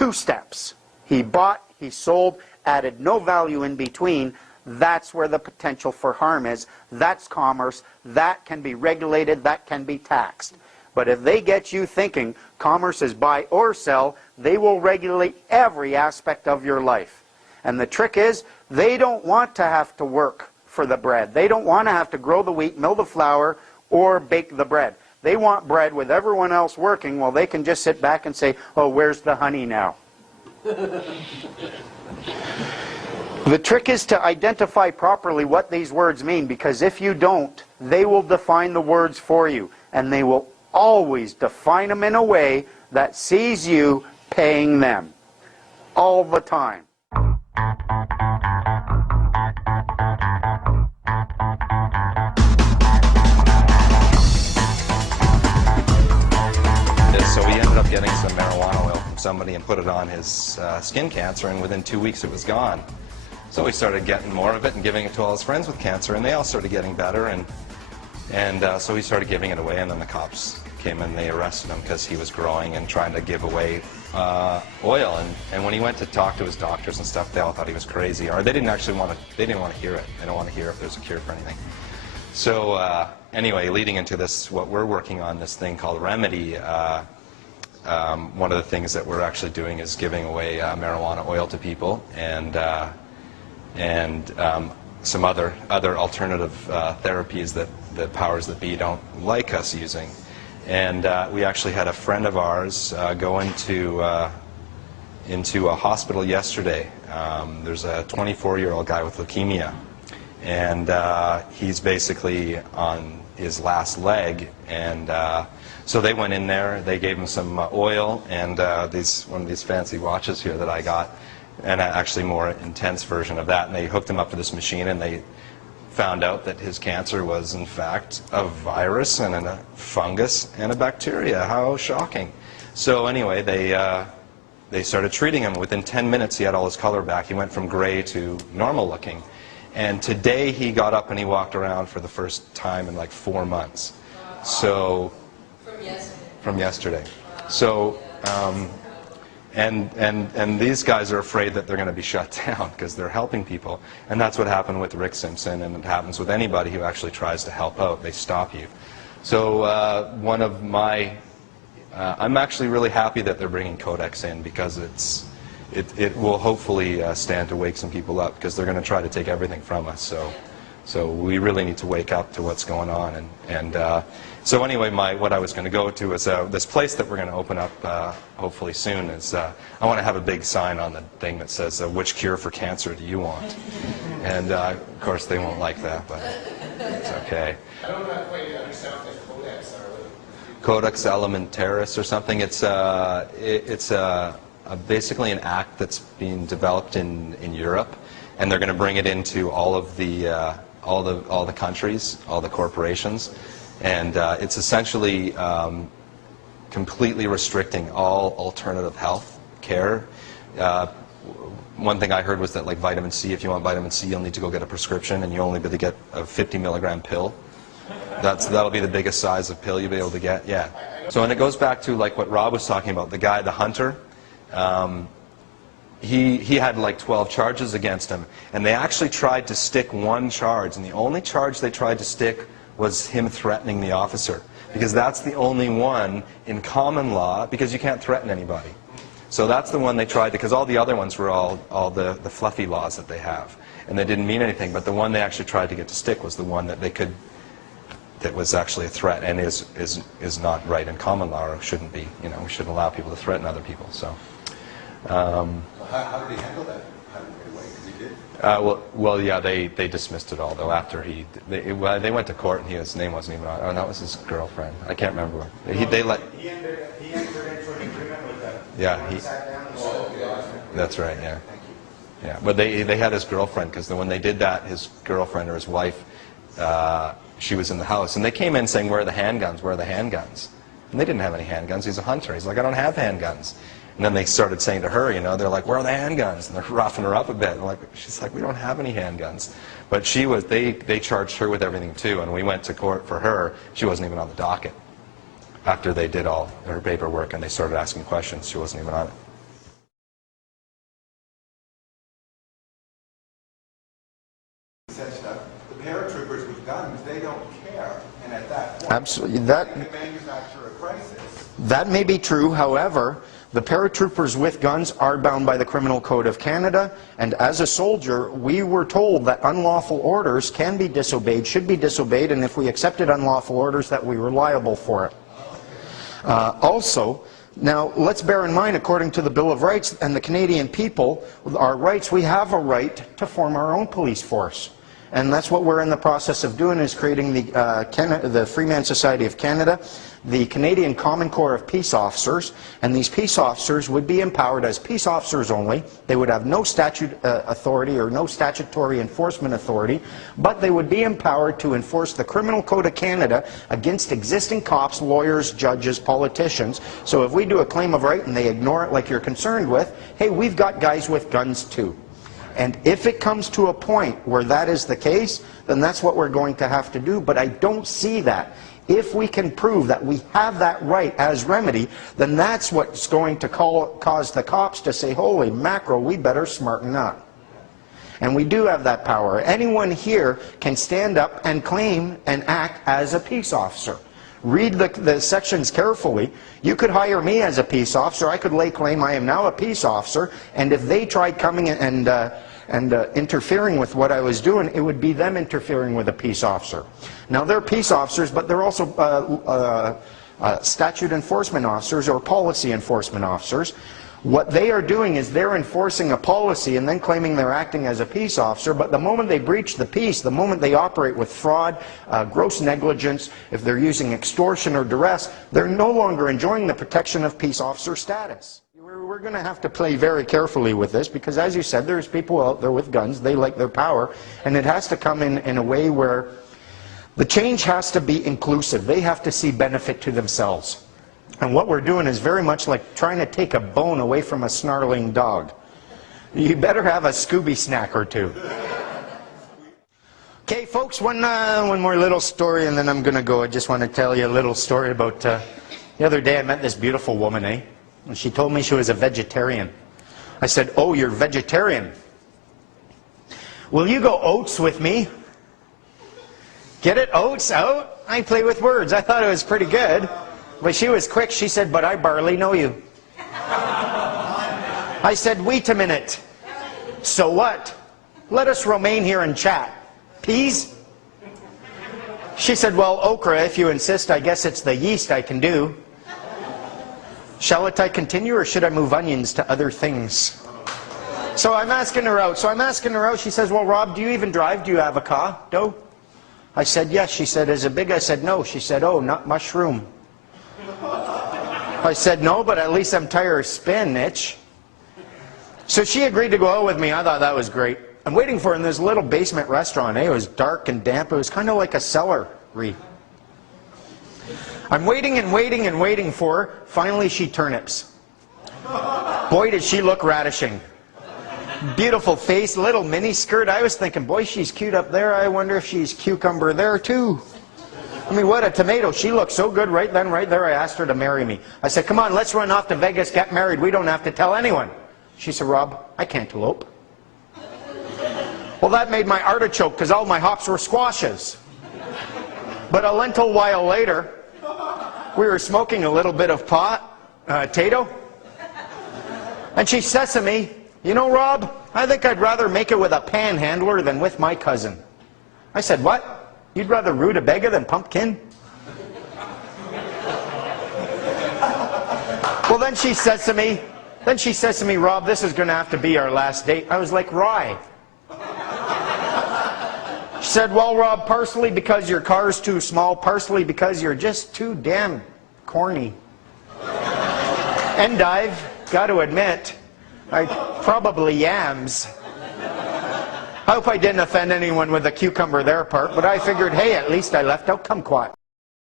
2 steps. He bought, he sold, added no value in between. That's where the potential for harm is. That's commerce. That can be regulated. That can be taxed. But if they get you thinking commerce is buy or sell, they will regulate every aspect of your life. And the trick is, they don't want to have to work for the bread. They don't want to have to grow the wheat, mill the flour, or bake the bread. They want bread with everyone else working, while they can just sit back and say, oh, where's the honey now? The trick is to identify properly what these words mean, because if you don't, they will define the words for you. And they will always define them in a way that sees you paying them. All the time. So we ended up getting some marijuana oil from somebody and put it on his skin cancer, and within 2 weeks it was gone. So we started getting more of it and giving it to all his friends with cancer, and they all started getting better, and so he started giving it away, and then the cops came and they arrested him because he was growing and trying to give away oil. And when he went to talk to his doctors and stuff, they all thought he was crazy, or they didn't actually want to. They didn't want to hear it. They don't want to hear if there's a cure for anything. So anyway, leading into this, what we're working on, this thing called Remedy. One of the things that we're actually doing is giving away marijuana oil to people, and some other alternative therapies that the powers that be don't like us using. And we actually had a friend of ours go into a hospital yesterday. There's a 24-year-old guy with leukemia, and he's basically on his last leg, and so they went in there, they gave him some oil and one of these fancy watches here that I got, and actually more intense version of that, and they hooked him up to this machine, and they found out that his cancer was in fact a virus and a fungus and a bacteria. How shocking. So anyway, they started treating him. Within 10 minutes he had all his color back. He went from gray to normal looking. And today he got up and he walked around for the first time in like 4 months. So from yesterday. So and these guys are afraid that they're going to be shut down because they're helping people. And that's what happened with Rick Simpson, and it happens with anybody who actually tries to help out. They stop you. So one of my I'm actually really happy that they're bringing Codex in, because it will hopefully stand to wake some people up, because they're going to try to take everything from us. So we really need to wake up to what's going on. So anyway, what I was going to go to is this place that we're going to open up hopefully soon. Is I want to have a big sign on the thing that says, which cure for cancer do you want? And of course they won't like that, but it's okay. I don't know quite understand what Codex are. Codex Alimentaris or something. It's basically an act that's being developed in Europe, and they're going to bring it into all of the all the countries, all the corporations, and it's essentially completely restricting all alternative health care. One thing I heard was that, like vitamin C, if you want vitamin C, you'll need to go get a prescription, and you only be able to get a 50-milligram pill. That'll be the biggest size of pill you'll be able to get. Yeah. So, and it goes back to like what Rob was talking about. The guy, the hunter. He had like 12 charges against him, and they actually tried to stick one charge, and the only charge they tried to stick was him threatening the officer, because that's the only one in common law, because you can't threaten anybody. So that's the one they tried, because all the other ones were all the fluffy laws that they have, and they didn't mean anything, but the one they actually tried to get to stick was the one that that was actually a threat, and is not right in common law, or shouldn't be. You know, we shouldn't allow people to threaten other people. So. How did he handle that? Right away? Because he did. Well, yeah, they dismissed it all though after they went to court, and his name wasn't even on. Oh, that was his girlfriend. I can't remember. He entered into an agreement with them. Yeah, he sat down and said, that's right. Yeah, yeah. But they had his girlfriend, because when they did that, his girlfriend or his wife, she was in the house, and they came in saying, "Where are the handguns? Where are the handguns?" And they didn't have any handguns. He's a hunter. He's like, "I don't have handguns." And then they started saying to her, you know, they're like, "Where are the handguns?" And they're roughing her up a bit. And she's like, "We don't have any handguns." But they charged her with everything too. And we went to court for her. She wasn't even on the docket. After they did all her paperwork and they started asking questions, she wasn't even on it. absolutely. That Manufacture a crisis. That may be true. However, the paratroopers with guns are bound by the Criminal Code of Canada, and as a soldier, we were told that unlawful orders can be disobeyed, should be disobeyed, and if we accepted unlawful orders, that we were liable for it. Also, now let's bear in mind, according to the Bill of Rights and the Canadian people, our rights, we have a right to form our own police force. And that's what we're in the process of doing, is creating the Freeman Society of Canada, the Canadian Common Corps of Peace Officers, and these peace officers would be empowered as peace officers only. They would have no statute authority or no statutory enforcement authority, but they would be empowered to enforce the Criminal Code of Canada against existing cops, lawyers, judges, politicians. So if we do a claim of right and they ignore it like you're concerned with, hey, we've got guys with guns too. And if it comes to a point where that is the case, then that's what we're going to have to do. But I don't see that. If we can prove that we have that right as remedy, then that's what's going to cause the cops to say, holy mackerel, we better smarten up. And we do have that power. Anyone here can stand up and claim and act as a peace officer. Read the sections carefully. You could hire me as a peace officer. I could lay claim I am now a peace officer, and if they tried coming and interfering with what I was doing, it would be them interfering with a peace officer. Now, they're peace officers, but they're also statute enforcement officers or policy enforcement officers. What they are doing is they're enforcing a policy and then claiming they're acting as a peace officer, but the moment they breach the peace, the moment they operate with fraud, gross negligence, if they're using extortion or duress, they're no longer enjoying the protection of peace officer status. We're going to have to play very carefully with this because, as you said, there's people out there with guns, they like their power, and it has to come in a way where the change has to be inclusive. They have to see benefit to themselves. And what we're doing is very much like trying to take a bone away from a snarling dog. You better have a Scooby snack or two. Okay, folks, one more little story and then I'm going to go. I just want to tell you a little story about the other day I met this beautiful woman, and she told me she was a vegetarian. I said, oh, you're vegetarian. Will you go oats with me? Get it? Oats out? I play with words. I thought it was pretty good. But she was quick. She said, but I barely know you. I said, wait a minute. So what? Let us remain here and chat. Peas? She said, well, okra, if you insist. I guess it's the yeast I can do. Shall I continue, or should I move onions to other things? So I'm asking her out. She says, well, Rob, do you even drive? Do you have a car? No? I said, yes. She said, is it big? I said, no. She said, oh, not mushroom. I said, no, but at least I'm tired of spinach. So she agreed to go out with me. I thought that was great. I'm waiting for her in this little basement restaurant. It was dark and damp. It was kind of like a celery. I'm waiting and waiting and waiting for her. Finally, she turnips. Boy, did she look radishing. Beautiful face, little mini skirt. I was thinking, boy, she's cute up there. I wonder if she's cucumber there, too. I mean, what a tomato. She looked so good right then, right there. I asked her to marry me. I said, come on, let's run off to Vegas, get married. We don't have to tell anyone. She said, Rob, I can't elope. Well, that made my artichoke because all my hops were squashes. But a little while later, we were smoking a little bit of potato. And she says to me, you know, Rob, I think I'd rather make it with a panhandler than with my cousin. I said, what? You'd rather rutabaga than pumpkin? Well, then she says to me, Rob, this is going to have to be our last date. I was like, why? She said, well, Rob, partially because your car's too small, partially because you're just too damn corny. And I've got to admit, I probably yams. I hope I didn't offend anyone with the cucumber there part, but I figured, hey, at least I left out kumquat.